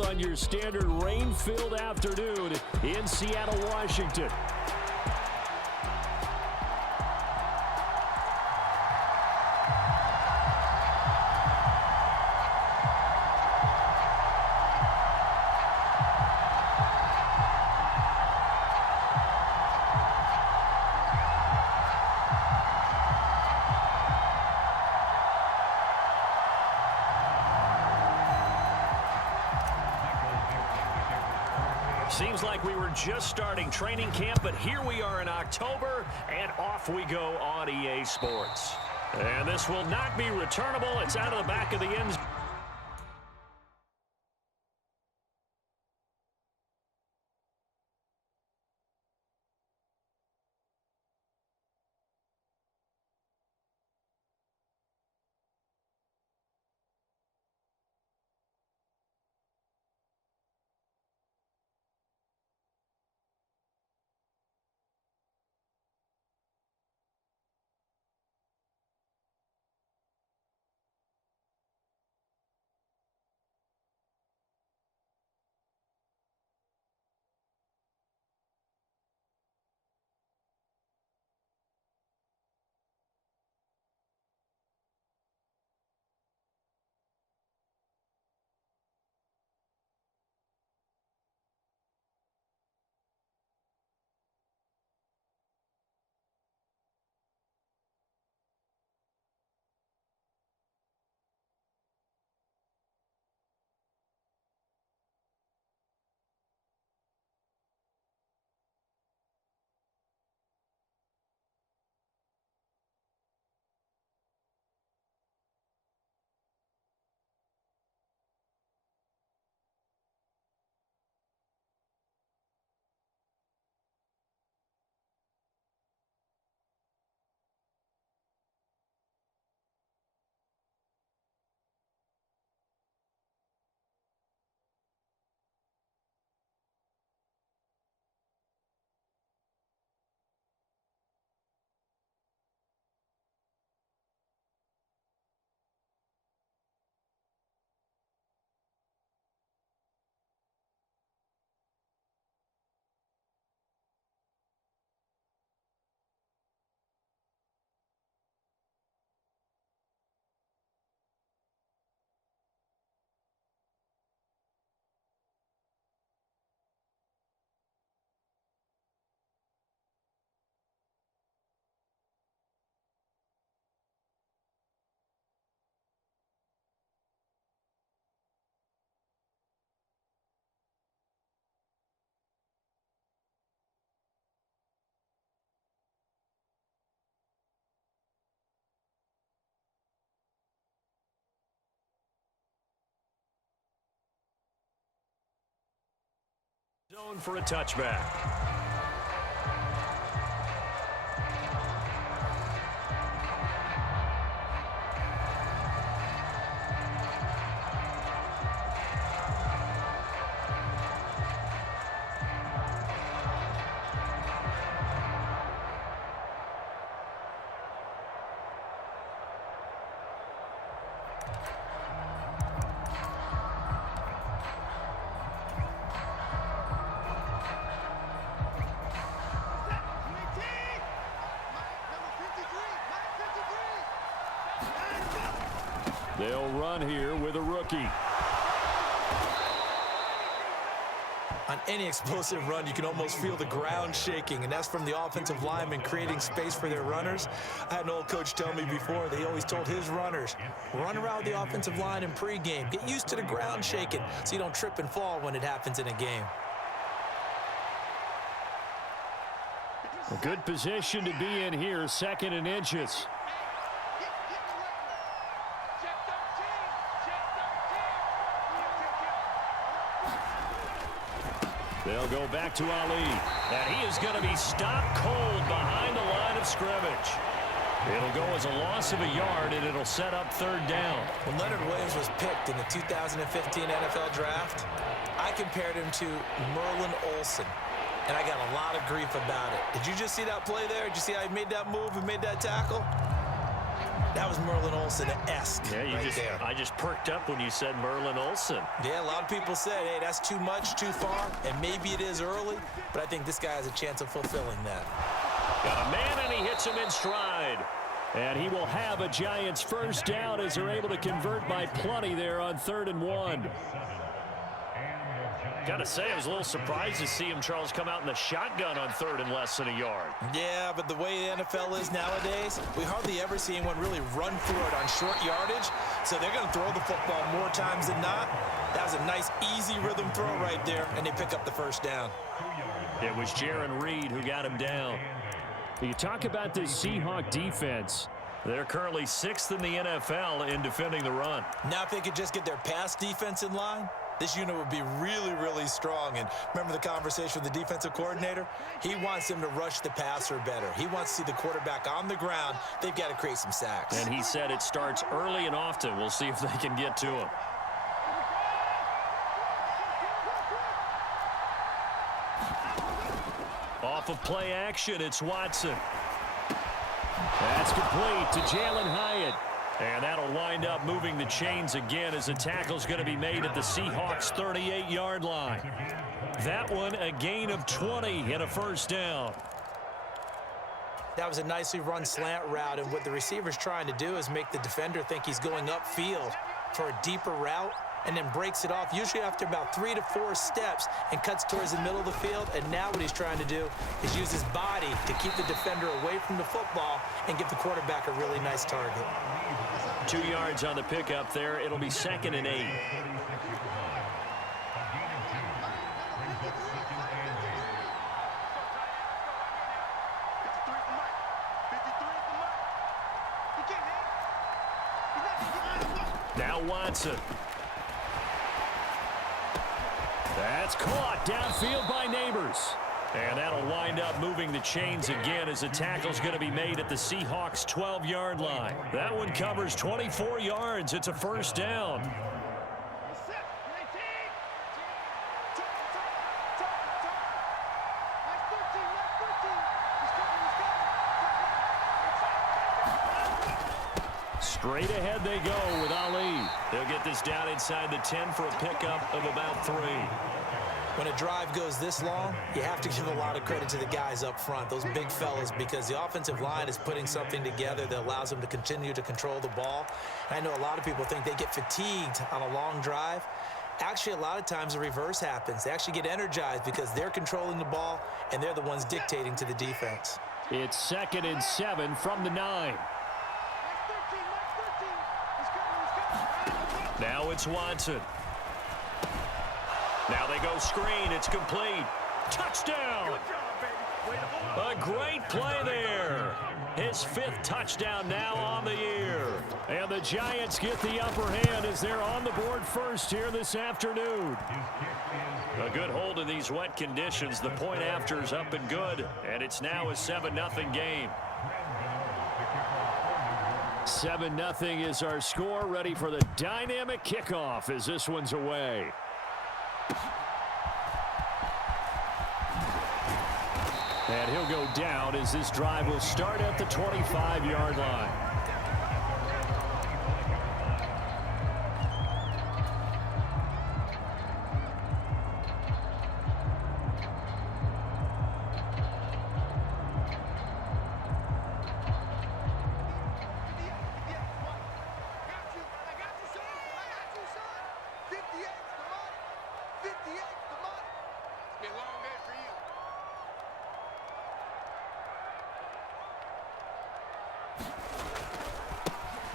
cold on your standard rain-filled afternoon in Seattle, Washington. Seems like we were just starting training camp, but here we are in October, and off we go on EA Sports. And this will not be returnable. It's out of the back of the end zone. Zone for a touchback. They'll run here with a rookie. On any explosive run, you can almost feel the ground shaking, and that's from the offensive linemen creating space for their runners. I had an old coach tell me before, they always told his runners, run around the offensive line in pregame. Get used to the ground shaking so you don't trip and fall when it happens in a game. A good position to be in here, 2nd and inches. They'll go back to Ali. And he is going to be stopped cold behind the line of scrimmage. It'll go as a loss of a yard, and it'll set up 3rd down. When Leonard Williams was picked in the 2015 NFL Draft, I compared him to Merlin Olsen, and I got a lot of grief about it. Did you just see that play there? Did you see how he made that move and made that tackle? That was Merlin Olsen-esque. Yeah, I just perked up when you said Merlin Olsen. Yeah, a lot of people said, hey, that's too much, too far, and maybe it is early, but I think this guy has a chance of fulfilling that. Got a man, and he hits him in stride. And he will have a Giants first down as they're able to convert by plenty there on 3rd and 1. Got to say, I was a little surprised to see him, Charles, come out in the shotgun on 3rd and less than a yard. Yeah, but the way the NFL is nowadays, we hardly ever see anyone really run for it on short yardage. So they're going to throw the football more times than not. That was a nice, easy rhythm throw right there, and they pick up the first down. It was Jaron Reed who got him down. You talk about this Seahawk defense. They're currently 6th in the NFL in defending the run. Now if they could just get their pass defense in line, this unit would be really, really strong. And remember the conversation with the defensive coordinator? He wants them to rush the passer better. He wants to see the quarterback on the ground. They've got to create some sacks. And he said it starts early and often. We'll see if they can get to him. Off of play action, it's Watson. That's complete to Jalen Hyatt. And that'll wind up moving the chains again as the tackle's going to be made at the Seahawks' 38-yard line. That one, a gain of 20 and a first down. That was a nicely run slant route, and what the receiver's trying to do is make the defender think he's going upfield for a deeper route, and then breaks it off, usually after about 3 to 4 steps, and cuts towards the middle of the field. And now what he's trying to do is use his body to keep the defender away from the football and give the quarterback a really nice target. 2 yards on the pickup there. It'll be 2nd and 8. Now Watson. That's caught downfield by Neighbors. And that'll wind up moving the chains again as the tackle's going to be made at the Seahawks' 12-yard line. That one covers 24 yards. It's a first down. Straight ahead they go with Ali. They'll get this down inside the 10 for a pickup of about 3. When a drive goes this long, you have to give a lot of credit to the guys up front, those big fellas, because the offensive line is putting something together that allows them to continue to control the ball. And I know a lot of people think they get fatigued on a long drive. Actually, a lot of times the reverse happens. They actually get energized because they're controlling the ball, and they're the ones dictating to the defense. It's 2nd and 7 from the 9. Now it's Watson. Now they go screen. It's complete. Touchdown! A great play there. His 5th touchdown now on the year. And the Giants get the upper hand as they're on the board first here this afternoon. A good hold in these wet conditions. The point after is up and good. And it's now a 7-0 game. 7-0 is our score, ready for the dynamic kickoff as this one's away. And he'll go down as this drive will start at the 25-yard line.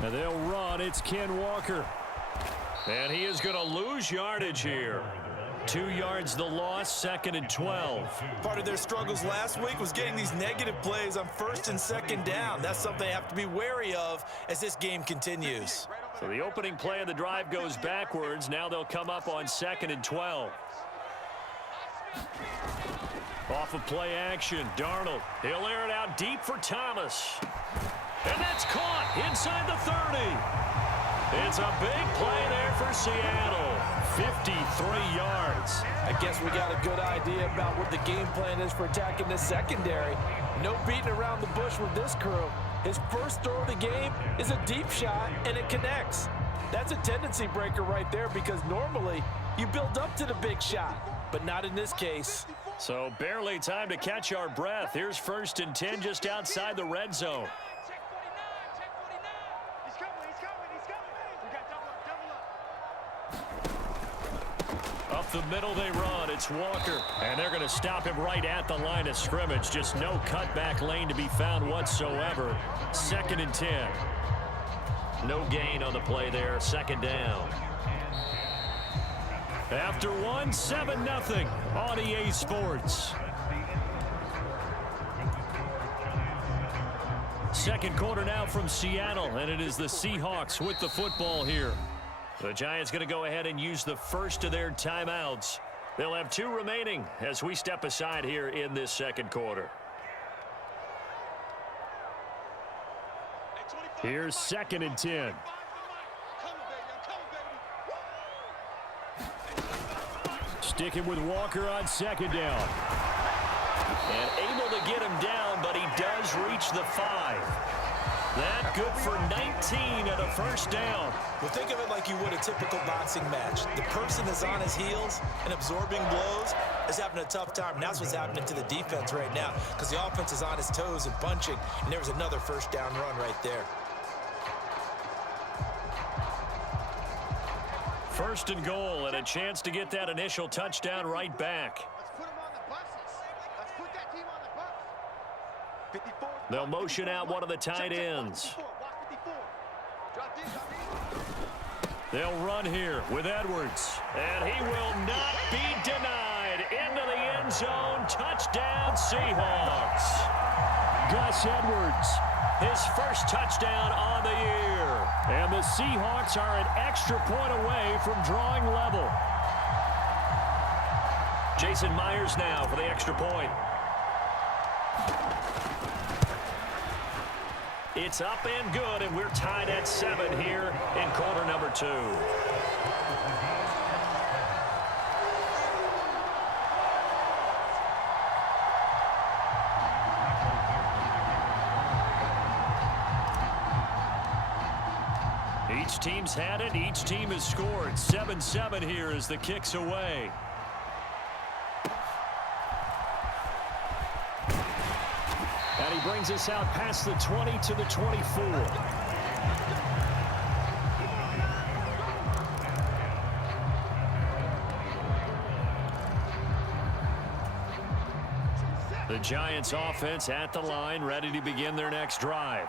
And they'll run. It's Ken Walker. And he is going to lose yardage here. 2 yards the loss, 2nd and 12. Part of their struggles last week was getting these negative plays on 1st and 2nd down. That's something they have to be wary of as this game continues. So the opening play of the drive goes backwards. Now they'll come up on 2nd and 12. Off of play action, Darnold. He'll air it out deep for Thomas. And that's caught inside the 30. It's a big play there for Seattle. 53 yards. I guess we got a good idea about what the game plan is for attacking this secondary. No beating around the bush with this crew. His first throw of the game is a deep shot, and it connects. That's a tendency breaker right there because normally you build up to the big shot, but not in this case. So barely time to catch our breath. Here's 1st and 10 just outside the red zone. Up the middle they run. It's Walker. And they're going to stop him right at the line of scrimmage. Just no cutback lane to be found whatsoever. 2nd and 10. No gain on the play there. 2nd down. After one, 7-0 on EA Sports. Second quarter now from Seattle, and it is the Seahawks with the football here. The Giants going to go ahead and use the first of their timeouts. They'll have 2 remaining as we step aside here in this second quarter. Here's 2nd and 10. Sticking with Walker on 2nd down. And able to get him down, but he does reach the 5. That good for 19 and a 1st down. Well, think of it like you would a typical boxing match. The person is on his heels and absorbing blows is having a tough time. And that's what's happening to the defense right now because the offense is on his toes and punching. And there was another 1st down run right there. 1st and goal and a chance to get that initial touchdown right back. They'll motion out one of the tight ends. They'll run here with Edwards. And he will not be denied. Into the end zone. Touchdown, Seahawks. Gus Edwards, his 1st touchdown on the year. And the Seahawks are an extra point away from drawing level. Jason Myers now for the extra point. It's up and good, and we're tied at 7 here in quarter number 2. Each team's had it. Each team has scored. 7-7 here as the kick's away. And he brings us out past the 20 to the 24. The Giants offense at the line, ready to begin their next drive.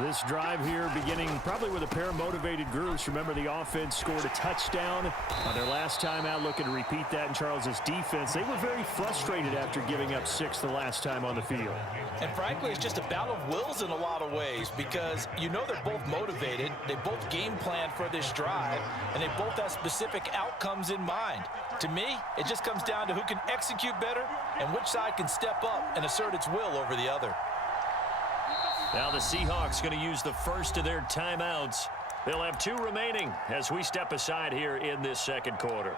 This drive here beginning probably with a pair of motivated groups. Remember, the offense scored a touchdown on their last time out, looking to repeat that in Charles's defense. They were very frustrated after giving up 6 the last time on the field. And frankly, it's just a battle of wills in a lot of ways because you know they're both motivated. They both game plan for this drive, and they both have specific outcomes in mind. To me, it just comes down to who can execute better and which side can step up and assert its will over the other. Now the Seahawks going to use the first of their timeouts. They'll have 2 remaining as we step aside here in this second quarter.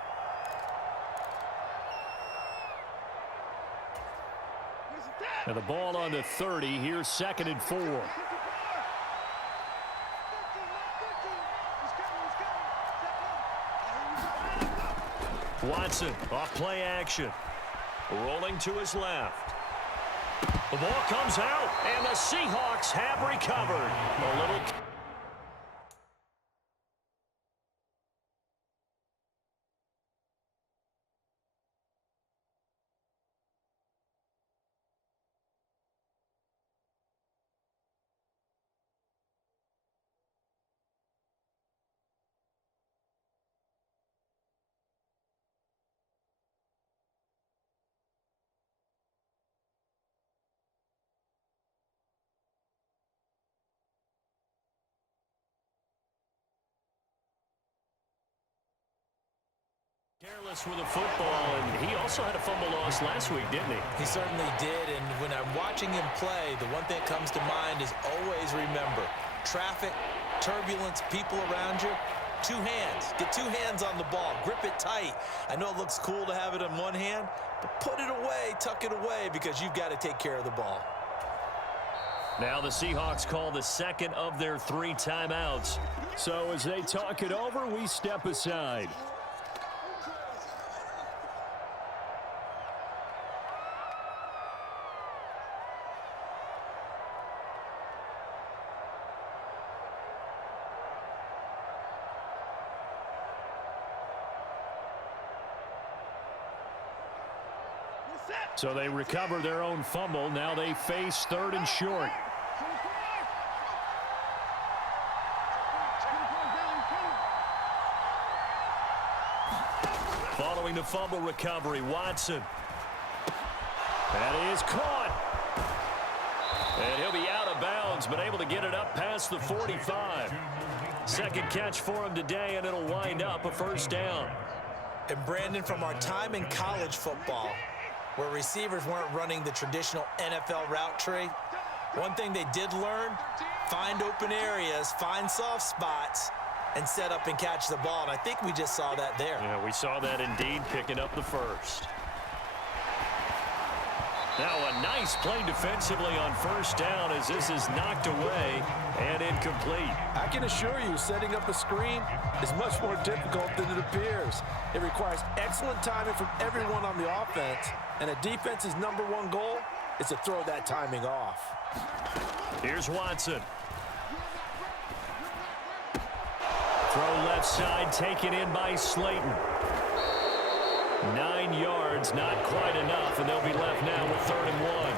Now the ball on the 30. Here's 2nd and 4. Watson off play action. Rolling to his left. The ball comes out, and the Seahawks have recovered. A little... Careless with a football, and he also had a fumble loss last week, didn't he? He certainly did, and when I'm watching him play, the one thing that comes to mind is always remember, traffic, turbulence, people around you, 2 hands. Get 2 hands on the ball. Grip it tight. I know it looks cool to have it in one hand, but put it away, tuck it away, because you've got to take care of the ball. Now the Seahawks call the second of their 3 timeouts. So as they talk it over, we step aside. So they recover their own fumble. Now they face 3rd and short. Following the fumble recovery, Watson. That is caught. And he'll be out of bounds, but able to get it up past the 45. Second catch for him today, and it'll wind up a 1st down. And Brandon, from our time in college football, where receivers weren't running the traditional NFL route tree, one thing they did learn, find open areas, find soft spots, and set up and catch the ball. And I think we just saw that there. Yeah, we saw that indeed, picking up the 1st. Now a nice play defensively on 1st down as this is knocked away and incomplete. I can assure you, setting up a screen is much more difficult than it appears. It requires excellent timing from everyone on the offense, and a defense's #1 goal is to throw that timing off. Here's Watson. Throw left side, taken in by Slayton. 9 yards, not quite enough, and they'll be left now with 3rd and 1.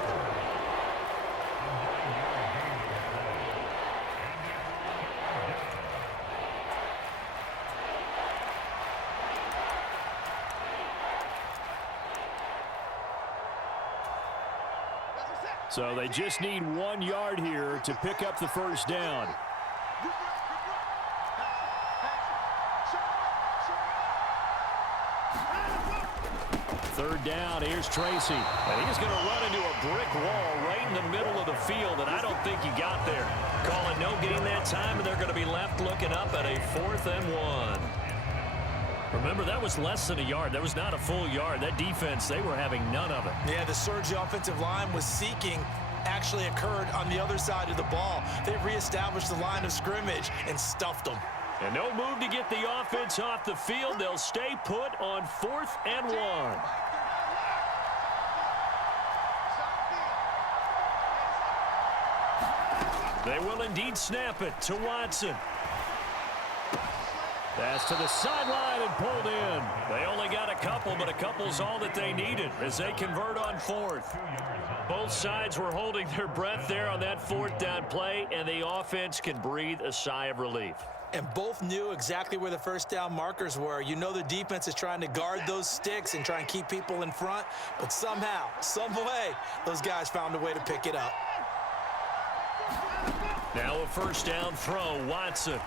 So they just need 1 yard here to pick up the 1st down. Third down, here's Tracy. And he's going to run into a brick wall right in the middle of the field, and I don't think he got there. Call it no gain that time, and they're going to be left looking up at a 4th and 1. Remember, that was less than a yard. That was not a full yard. That defense, they were having none of it. Yeah, the surge the offensive line was seeking actually occurred on the other side of the ball. They reestablished the line of scrimmage and stuffed them. And no move to get the offense off the field. They'll stay put on 4th and 1. They will indeed snap it to Watson. Pass to the sideline and pulled in. They only got a couple, but a couple's all that they needed as they convert on 4th. Both sides were holding their breath there on that 4th down play, and the offense can breathe a sigh of relief. And both knew exactly where the 1st down markers were. You know the defense is trying to guard those sticks and try and keep people in front, but somehow, some way, those guys found a way to pick it up. Now a 1st down throw, Watson.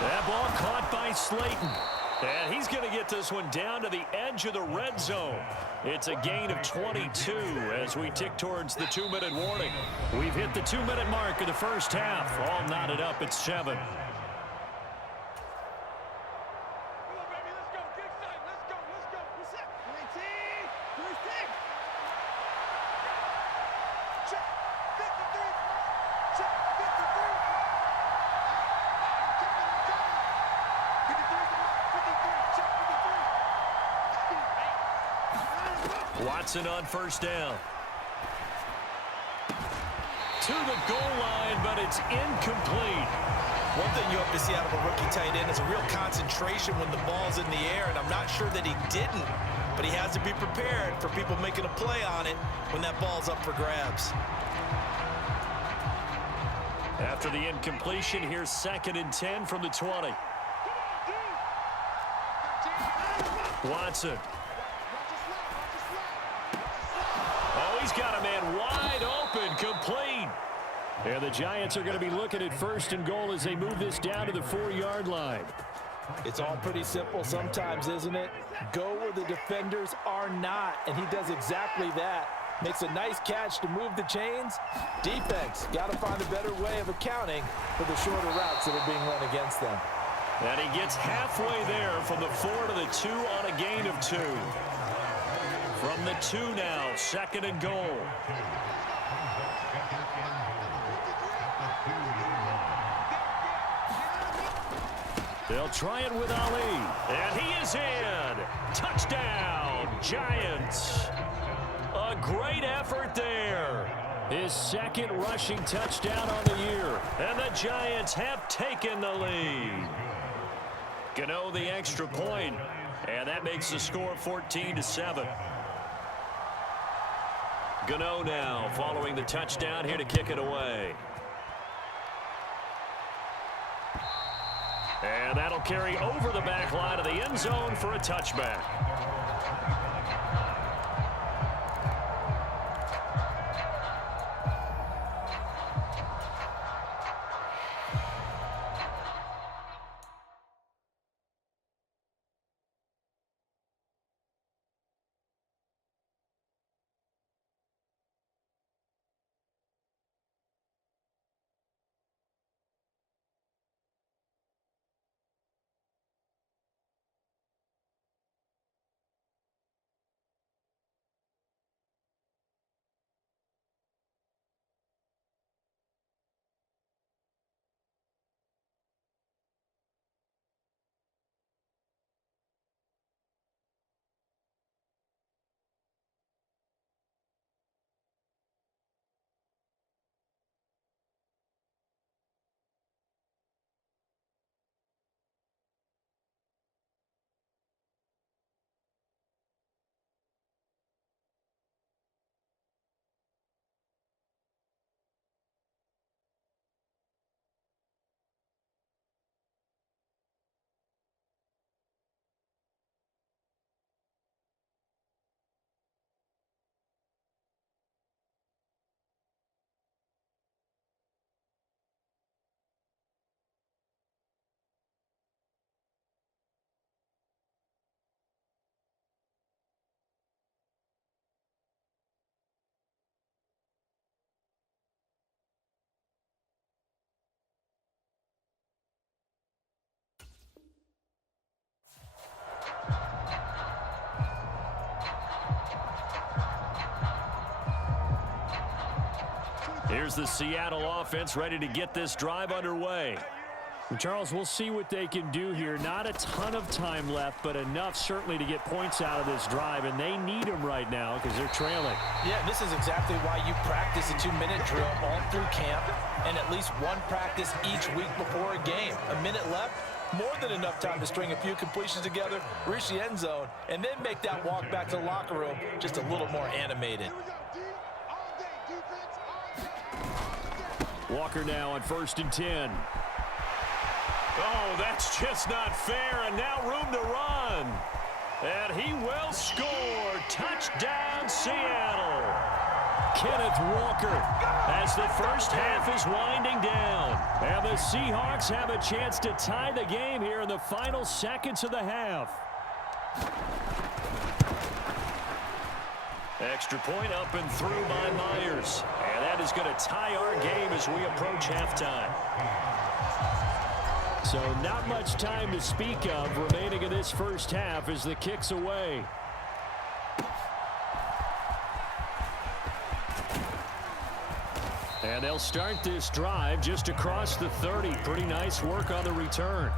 That ball caught by Slayton. And he's going to get this one down to the edge of the red zone. It's a gain of 22 as we tick towards the 2-minute warning. We've hit the 2-minute mark of the 1st half. All knotted up at 7. Watson on 1st down. To the goal line, but it's incomplete. One thing you hope to see out of a rookie tight end is a real concentration when the ball's in the air, and I'm not sure that he didn't, but he has to be prepared for people making a play on it when that ball's up for grabs. After the incompletion, here's 2nd and 10 from the 20. Watson. Oh, he's got a man wide open, complete. And the Giants are going to be looking at 1st and goal as they move this down to the 4-yard line. It's all pretty simple sometimes, isn't it? Go where the defenders are not, and he does exactly that. Makes a nice catch to move the chains. Defense got to find a better way of accounting for the shorter routes that are being run against them. And he gets halfway there from the 4 to the 2 on a gain of 2. From the 2 now, 2nd and goal. They'll try it with Ali. And he is in. Touchdown, Giants. A great effort there. His second rushing touchdown on the year. And the Giants have taken the lead. Gano the extra point. And that makes the score 14-7. Gano now following the touchdown here to kick it away. And that'll carry over the back line of the end zone for a touchback. Here's the Seattle offense ready to get this drive underway. Charles, we'll see what they can do here. Not a ton of time left, but enough certainly to get points out of this drive, and they need them right now because they're trailing. Yeah, this is exactly why you practice a 2-minute drill all through camp and at least one practice each week before a game. A minute left, more than enough time to string a few completions together, reach the end zone, and then make that walk back to the locker room just a little more animated. Walker now on 1st and 10. Oh, that's just not fair, and now room to run. And he will score. Touchdown, Seattle. Kenneth Walker as the first half is winding down. And the Seahawks have a chance to tie the game here in the final seconds of the half. Extra point up and through by Myers. And that is going to tie our game as we approach halftime. So not much time to speak of remaining in this first half as the kick's away. And they'll start this drive just across the 30. Pretty nice work on the return.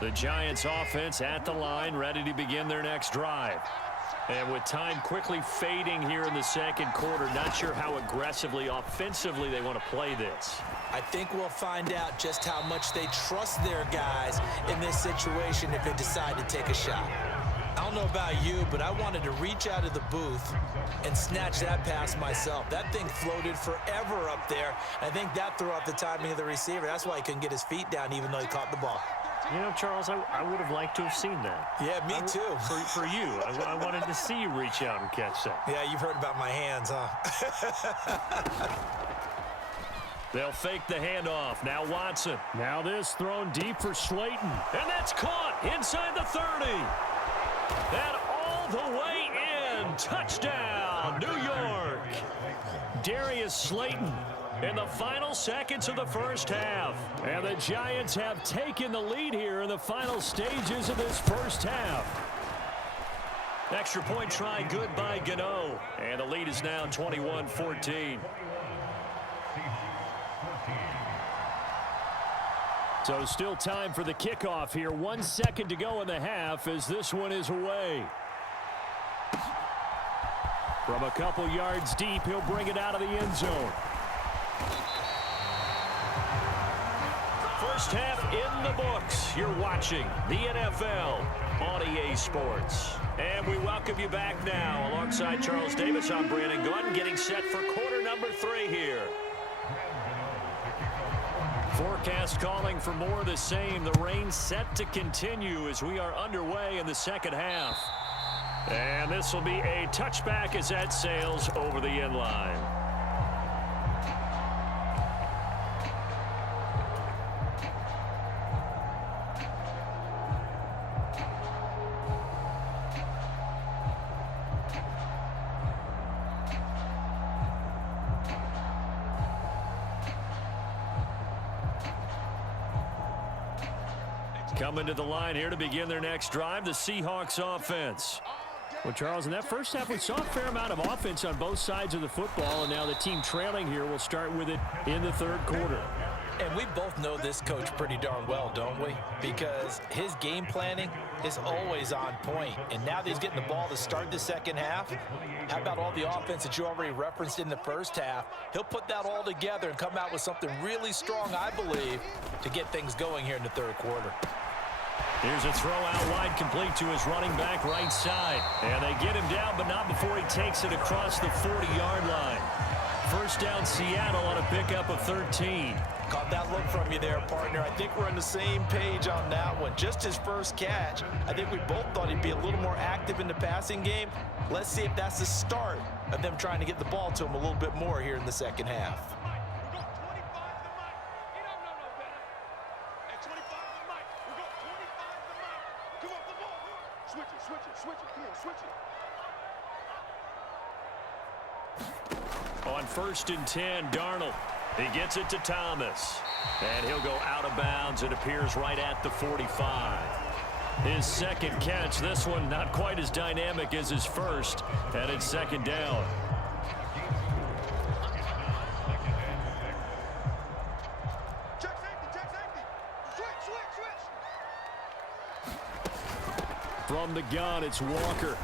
The Giants offense at the line, ready to begin their next drive. And with time quickly fading here in the second quarter, not sure how aggressively, offensively they want to play this. I think we'll find out just how much they trust their guys in this situation if they decide to take a shot. I don't know about you, but I wanted to reach out of the booth and snatch that pass myself. That thing floated forever up there. I think that threw off the timing of the receiver. That's why he couldn't get his feet down even though he caught the ball. You know, Charles, I would have liked to have seen that. Yeah, me too. For you. I wanted to see you reach out and catch that. Yeah, you've heard about my hands, huh? They'll fake the handoff. Now Watson. Now this thrown deep for Slayton. And that's caught inside the 30. And all the way in. Touchdown, New York. Darius Slayton in the final seconds of the first half. And the Giants have taken the lead here in the final stages of this first half. Extra point try good by Gano. And the lead is now 21-14. So still time for the kickoff here. 1 second to go in the half as this one is away. From a couple yards deep, he'll bring it out of the end zone. First half in the books. You're watching the NFL on EA Sports. And we welcome you back now. Alongside Charles Davis, I'm Brandon Gordon, getting set for quarter number 3 here. Forecast calling for more of the same. The rain set to continue as we are underway in the second half. And this will be a touchback as that sails over the end line. Coming to the line here to begin their next drive, the Seahawks offense. Well, Charles, in that first half, we saw a fair amount of offense on both sides of the football, and now the team trailing here will start with it in the third quarter. And we both know this coach pretty darn well, don't we? Because his game planning is always on point. And now that he's getting the ball to start the second half, how about all the offense that you already referenced in the first half? He'll put that all together and come out with something really strong, I believe, to get things going here in the third quarter. Here's a throw out wide, complete to his running back right side. And they get him down, but not before he takes it across the 40-yard line. First down, Seattle on a pickup of 13. Caught that look from you there, partner. I think we're on the same page on that one. Just his first catch. I think we both thought he'd be a little more active in the passing game. Let's see if that's the start of them trying to get the ball to him a little bit more here in the second half. On 1st and 10, Darnold. He gets it to Thomas. And he'll go out of bounds. It appears right at the 45. His second catch, this one not quite as dynamic as his first. And it's second down. From the gun, it's Walker.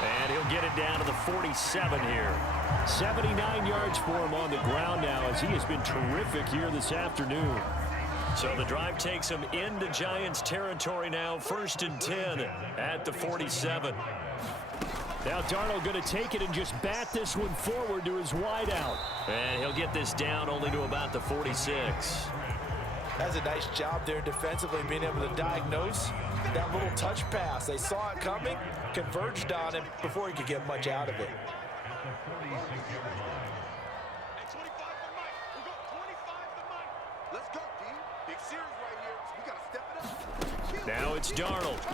And he'll get it down to the 47 here. 79 yards for him on the ground now as he has been terrific here this afternoon. So the drive takes him into Giants territory now. 1st and 10 at the 47. Now Darnold going to take it and just bat this one forward to his wideout. And he'll get this down only to about the 46. That's a nice job there defensively, being able to diagnose that little touch pass. They saw it coming, converged on him before he could get much out of it. Now it's Darnold.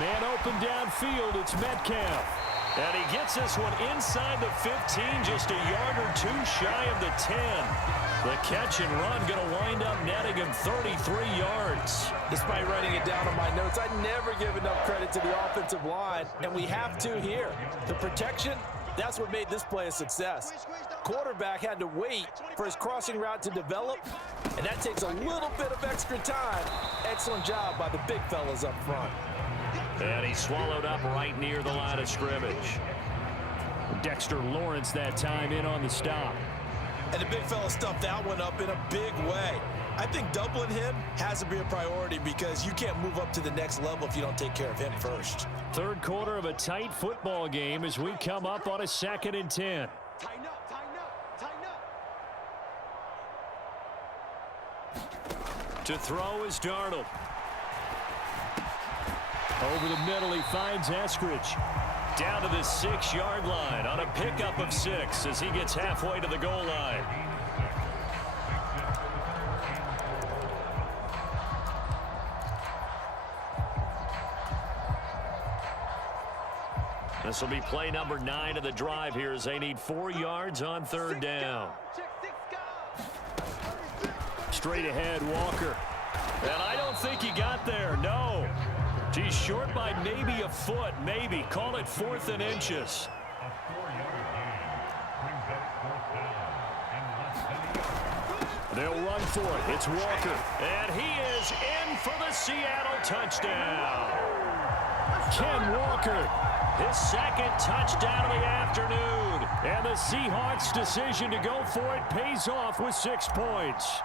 Man open downfield, it's Metcalf. And he gets this one inside the 15, just a yard or two shy of the 10. The catch and run going to wind up netting him 33 yards. Despite writing it down on my notes, I never give enough credit to the offensive line, and we have to here. The protection, that's what made this play a success. Quarterback had to wait for his crossing route to develop, and that takes a little bit of extra time. Excellent job by the big fellas up front. And he's swallowed up right near the line of scrimmage. Dexter Lawrence that time in on the stop. And the big fella stuffed that one up in a big way. I think doubling him has to be a priority because you can't move up to the next level if you don't take care of him first. Third quarter of a tight football game as we come up on a 2nd and 10. Tighten up, tighten up, tighten up. To throw is Darnold. Over the middle, he finds Eskridge. Down to the 6-yard line on a pickup of 6 as he gets halfway to the goal line. This will be play number 9 of the drive here as they need 4 yards on third down. Straight ahead, Walker. And I don't think he got there, no. He's short by maybe a foot, maybe. Call it 4th and inches. They'll run for it. It's Walker. And he is in for the Seattle touchdown. Ken Walker, his 2nd touchdown of the afternoon. And the Seahawks' decision to go for it pays off with 6 points.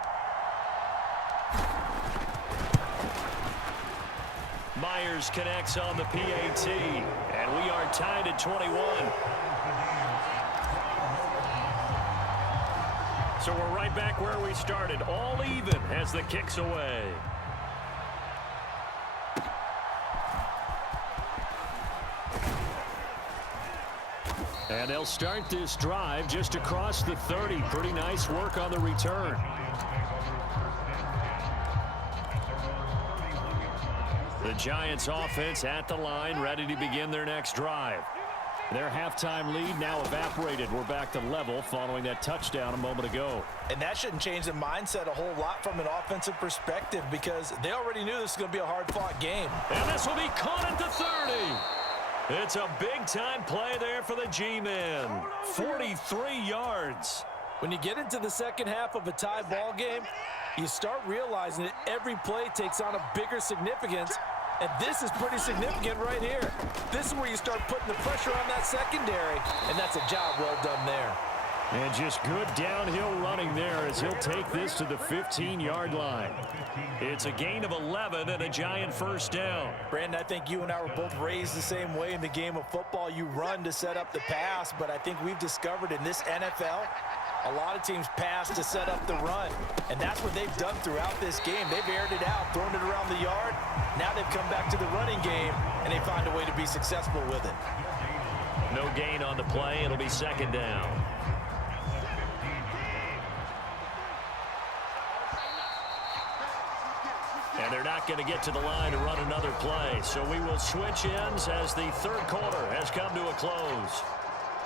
Myers connects on the PAT. And we are tied at 21. So we're right back where we started, all even as the kick's away. And they'll start this drive just across the 30. Pretty nice work on the return. The Giants offense at the line, ready to begin their next drive. Their halftime lead now evaporated. We're back to level following that touchdown a moment ago. And that shouldn't change the mindset a whole lot from an offensive perspective because they already knew this was going to be a hard-fought game. And this will be caught at the 30. It's a big-time play there for the G-men. 43 yards. When you get into the second half of a tie ball game, you start realizing that every play takes on a bigger significance. And this is pretty significant right here. This is where you start putting the pressure on that secondary, and that's a job well done there. And just good downhill running there as he'll take this to the 15-yard line. It's a gain of 11 and a Giant first down. Brandon, I think you and I were both raised the same way in the game of football. You run to set up the pass, but I think we've discovered in this NFL, a lot of teams pass to set up the run, and that's what they've done throughout this game. They've aired it out, thrown it around the yard. Now they've come back to the running game, and they find a way to be successful with it. No gain on the play. It'll be second down. And they're not going to get to the line to run another play, so we will switch ends as the third quarter has come to a close.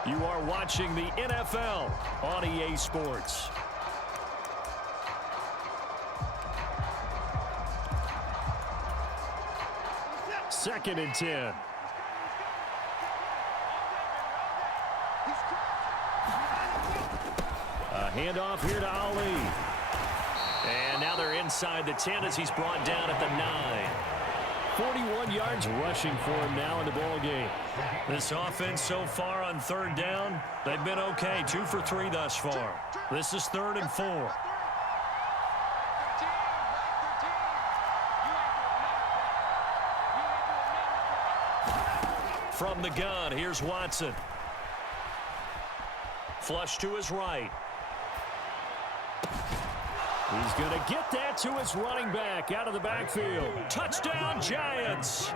You are watching the NFL on EA Sports. Second and 10. A handoff here to Ali. And now they're inside the 10 as he's brought down at the 9. 41 yards rushing for him now in the ball game. This offense so far on third down, they've been okay. 2 for 3 thus far. This is 3rd and 4. From the gun, here's Watson. Flush to his right. He's going to get that to his running back out of the backfield. Touchdown, Giants.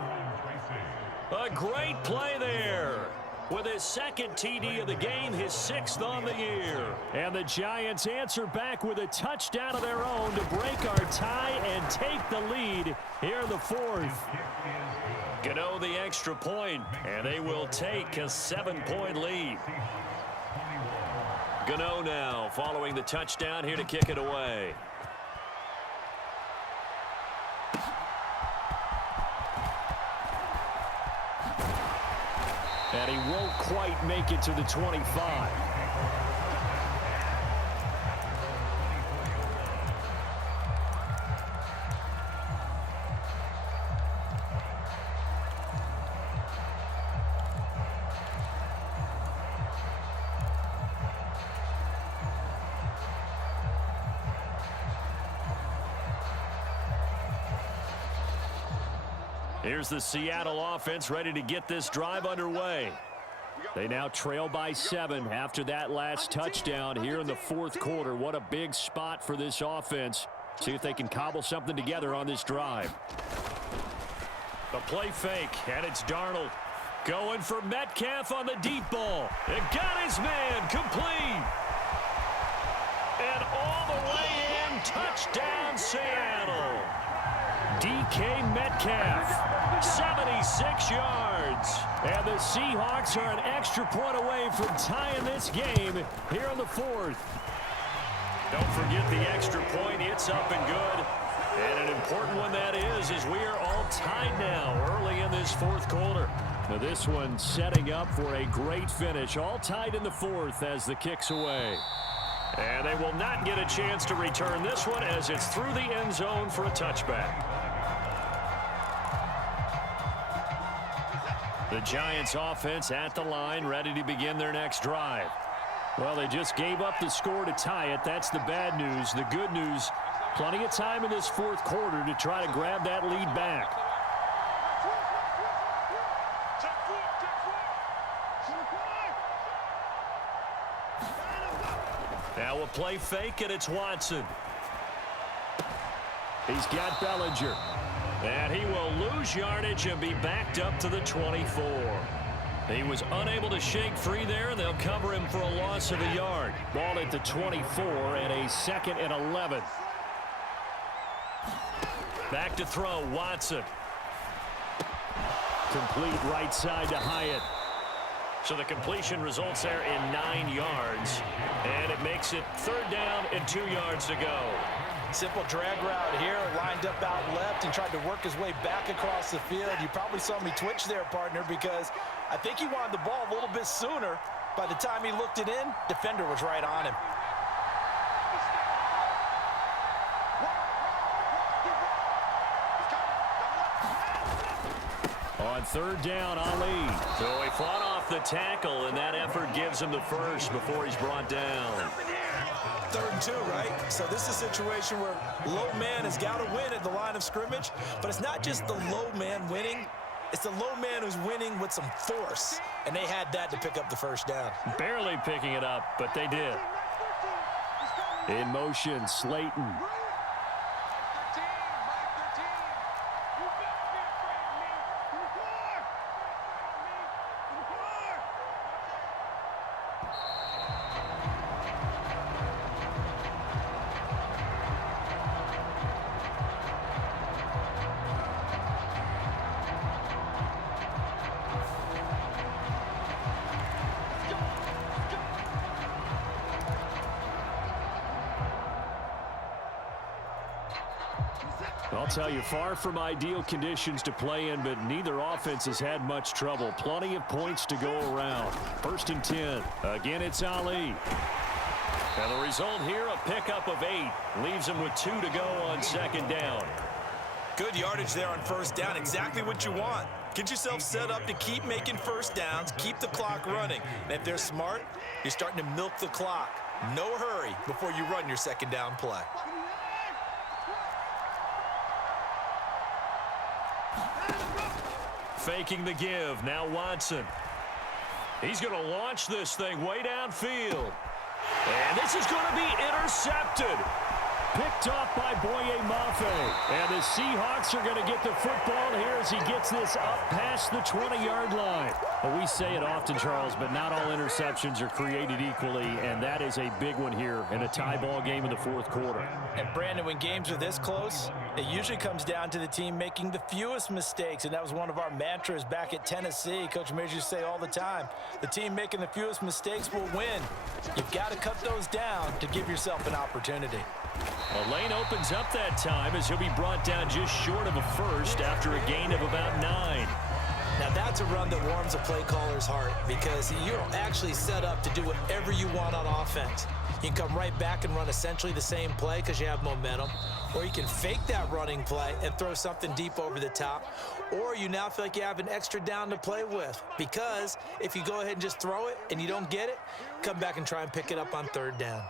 A great play there. With his 2nd TD of the game, his 6th on the year. And the Giants answer back with a touchdown of their own to break our tie and take the lead here in the 4th. Gano the extra point, and they will take a 7-point lead. Gano now following the touchdown here to kick it away. And he won't quite make it to the 25. Here's the Seattle offense ready to get this drive underway. They now trail by 7 after that last touchdown here in the 4th quarter. What a big spot for this offense. See if they can cobble something together on this drive. The play fake, and it's Darnold going for Metcalf on the deep ball. It got his man complete. And all the way in, touchdown Seattle. DK Metcalf, 76 yards. And the Seahawks are an extra point away from tying this game here in the fourth. Don't forget the extra point. It's up and good. And an important one that is we are all tied now early in this fourth quarter. Now this one setting up for a great finish. All tied in the fourth as the kick's away. And they will not get a chance to return this one as it's through the end zone for a touchback. The Giants offense at the line, ready to begin their next drive. Well, they just gave up the score to tie it. That's the bad news. The good news, plenty of time in this fourth quarter to try to grab that lead back. Now a play fake, and it's Watson. He's got Bellinger. And he will lose yardage and be backed up to the 24. He was unable to shake free there. They'll cover him for a loss of a yard. Ball at the 24 and a 2nd and 11. Back to throw, Watson. Complete right side to Hyatt. So the completion results there in 9 yards. And it makes it 3rd down and 2 yards to go. Simple drag route here, lined up out left and tried to work his way back across the field. You probably saw me twitch there, partner, because I think he wanted the ball a little bit sooner. By the time he looked it in, defender was right on him. On 3rd down, Ali. So he fought off the tackle, and that effort gives him the first before he's brought down. 3rd and 2, right? So this is a situation where low man has got to win at the line of scrimmage, but it's not just the low man winning. It's the low man who's winning with some force, and they had that to pick up the 1st down. Barely picking it up, but they did. In motion, Slayton. I'll tell you, far from ideal conditions to play in, but neither offense has had much trouble. Plenty of points to go around. 1st and 10. Again, it's Ali. And the result here, a pickup of 8. Leaves him with 2 to go on 2nd down. Good yardage there on 1st down. Exactly what you want. Get yourself set up to keep making 1st downs, keep the clock running. And if they're smart, you're starting to milk the clock. No hurry before you run your 2nd down play. Faking the give. Now Watson. He's going to launch this thing way downfield. And this is going to be intercepted. Picked off by Boye Mafe. And the Seahawks are going to get the football here as he gets this up past the 20-yard line. Well, we say it often, Charles, but not all interceptions are created equally, and that is a big one here in a tie ball game in the 4th quarter. And, Brandon, when games are this close, it usually comes down to the team making the fewest mistakes, and that was one of our mantras back at Tennessee. Coach Major used to say all the time, the team making the fewest mistakes will win. You've got to cut those down to give yourself an opportunity. A lane opens up that time as he'll be brought down just short of a first after a gain of about 9. Now that's a run that warms a play caller's heart because you're actually set up to do whatever you want on offense. You can come right back and run essentially the same play because you have momentum, or you can fake that running play and throw something deep over the top, or you now feel like you have an extra down to play with because if you go ahead and just throw it and you don't get it, come back and try and pick it up on 3rd down.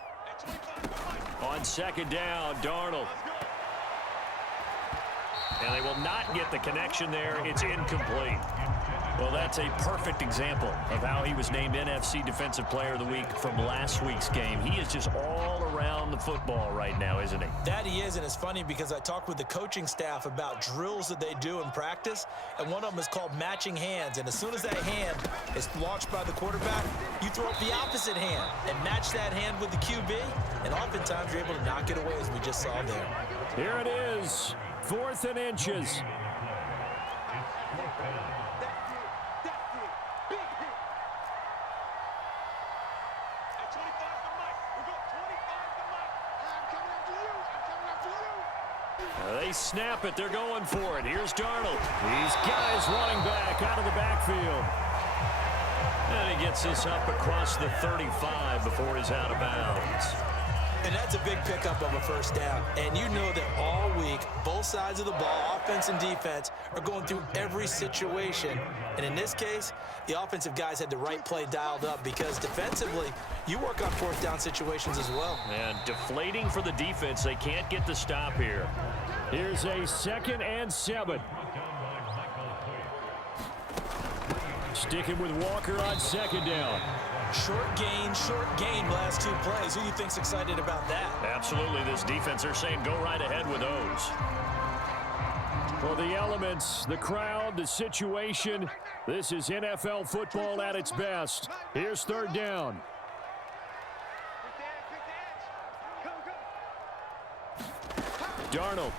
On 2nd down, Darnold. And they will not get the connection there. It's incomplete. Well, that's a perfect example of how he was named NFC Defensive Player of the Week from last week's game. He is just all around the football right now, isn't he? That he is, and it's funny because I talked with the coaching staff about drills that they do in practice, and one of them is called matching hands. And as soon as that hand is launched by the quarterback, you throw up the opposite hand and match that hand with the QB, and oftentimes you're able to knock it away, as we just saw there. Here it is, 4th and inches. Big hit. At 25 the mic. We're going 25 the mic. I'm coming after you. I'm coming after you. They snap it. They're going for it. Here's Darnold. These guys running back out of the backfield. And he gets this up across the 35 before he's out of bounds. And that's a big pickup of a first down. And you know that all week, both sides of the ball, offense and defense, are going through every situation. And in this case, the offensive guys had the right play dialed up because defensively, you work on fourth down situations as well. And deflating for the defense. They can't get the stop here. Here's a 2nd and 7. Sticking with Walker on 2nd down. Short gain last 2 plays. Who do you think's excited about that? Absolutely, this defense, they're saying go right ahead with those. Well, the elements, the crowd, the situation, this is NFL football at its best. Here's 3rd down. Darnold.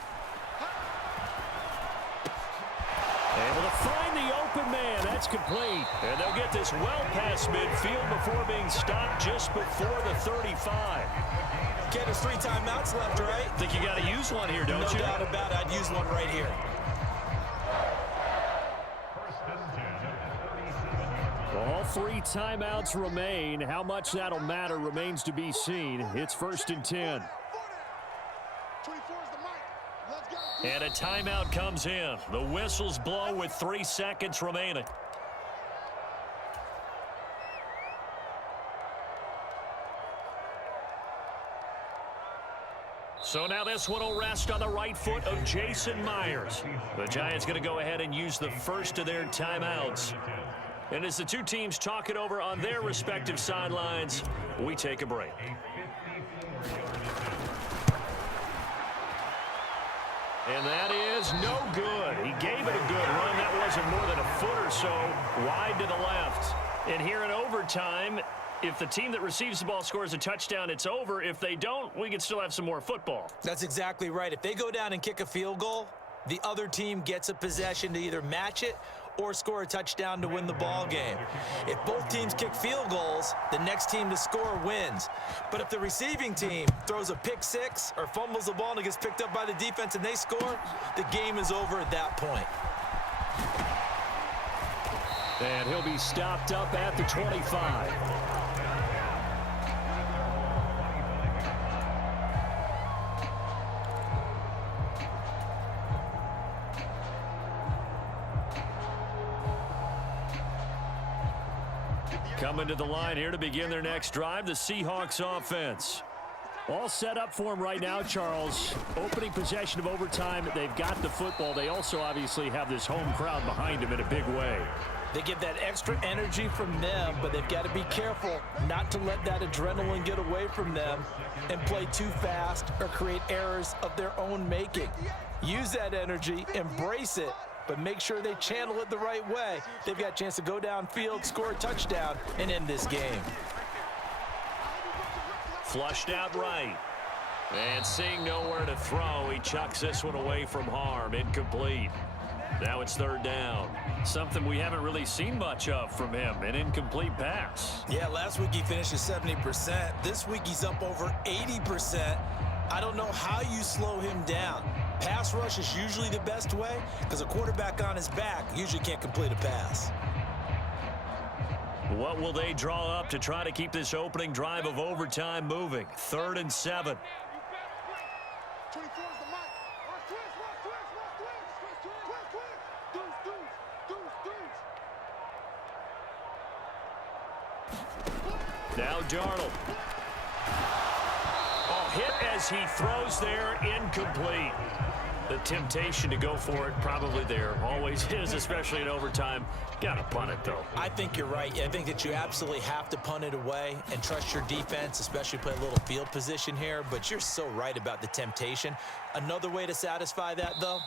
Able to find the open man. That's complete. And they'll get this well past midfield before being stopped just before the 35. Okay, there's 3 timeouts left, right? Think you got to use one here, don't you? No doubt about it. I'd use one right here. All 3 timeouts remain. How much that'll matter remains to be seen. It's 1st and 10. 24 is the mic. Let's go. And a timeout comes in. The whistles blow with 3 seconds remaining. So now this one will rest on the right foot of Jason Myers. The Giants going to go ahead and use the first of their timeouts. And as the 2 teams talk it over on their respective sidelines, we take a break. And that is no good. He gave it a good run. That wasn't more than a foot or so wide to the left. And here in overtime, if the team that receives the ball scores a touchdown, it's over. If they don't, we can still have some more football. That's exactly right. If they go down and kick a field goal, the other team gets a possession to either match it or score a touchdown to win the ball game. If both teams kick field goals, the next team to score wins. But if the receiving team throws a pick 6 or fumbles the ball and it gets picked up by the defense and they score, the game is over at that point. And he'll be stopped up at the 25. Coming to the line here to begin their next drive, the Seahawks offense. All set up for them right now, Charles. Opening possession of overtime. They've got the football. They also obviously have this home crowd behind them in a big way. They get that extra energy from them, but they've got to be careful not to let that adrenaline get away from them and play too fast or create errors of their own making. Use that energy, embrace it, but make sure they channel it the right way. They've got a chance to go downfield, score a touchdown, and end this game. Flushed out right. And seeing nowhere to throw, he chucks this one away from harm. Incomplete. Now it's 3rd down. Something we haven't really seen much of from him, an incomplete pass. Yeah, last week he finished at 70%. This week he's up over 80%. I don't know how you slow him down. Pass rush is usually the best way because a quarterback on his back usually can't complete a pass. What will they draw up to try to keep this opening drive of overtime moving? 3rd and 7. 24 is the mic. Watch twist. Deuce. Now Darnold. Oh, hit as he throws there, incomplete. The temptation to go for it probably there. Always is, especially in overtime. Got to punt it, though. I think you're right. I think that you absolutely have to punt it away and trust your defense, especially play a little field position here. But you're so right about the temptation. Another way to satisfy that, though,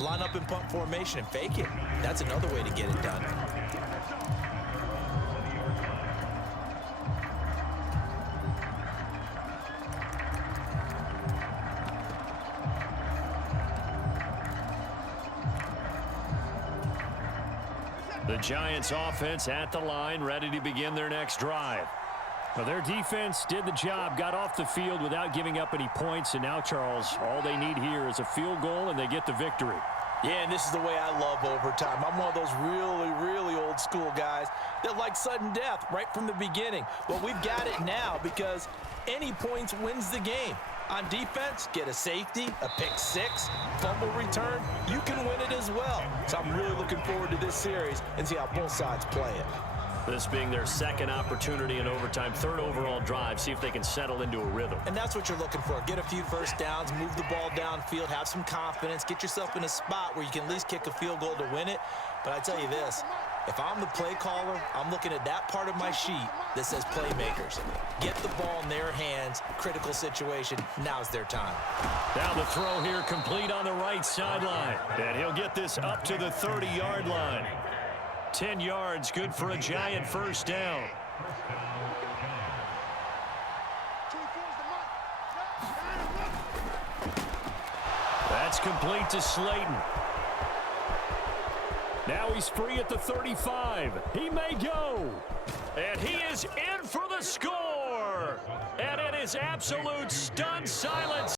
line up in punt formation and fake it. That's another way to get it done. The Giants offense at the line, ready to begin their next drive. Well, their defense did the job, got off the field without giving up any points, and now, Charles, all they need here is a field goal, and they get the victory. Yeah, and this is the way I love overtime. I'm one of those really, really old school guys that like sudden death right from the beginning. But we've got it now because any points wins the game. On defense, get a safety, a pick six, fumble return, you can win it as well. So I'm really looking forward to this series and see how both sides play it. This being their second opportunity in overtime, third overall drive, see if they can settle into a rhythm. And that's what you're looking for. Get a few first downs, move the ball downfield, have some confidence, get yourself in a spot where you can at least kick a field goal to win it. But I tell you this, if I'm the play caller, I'm looking at that part of my sheet that says playmakers. Get the ball in their hands, critical situation, now's their time. Now the throw here complete on the right sideline. And he'll get this up to the 30-yard line. 10 yards, good for a Giant first down. 24 is the mark. That's complete to Slayton. Now he's free at the 35. He may go. And he is in for the score. And it is absolute stunned silence.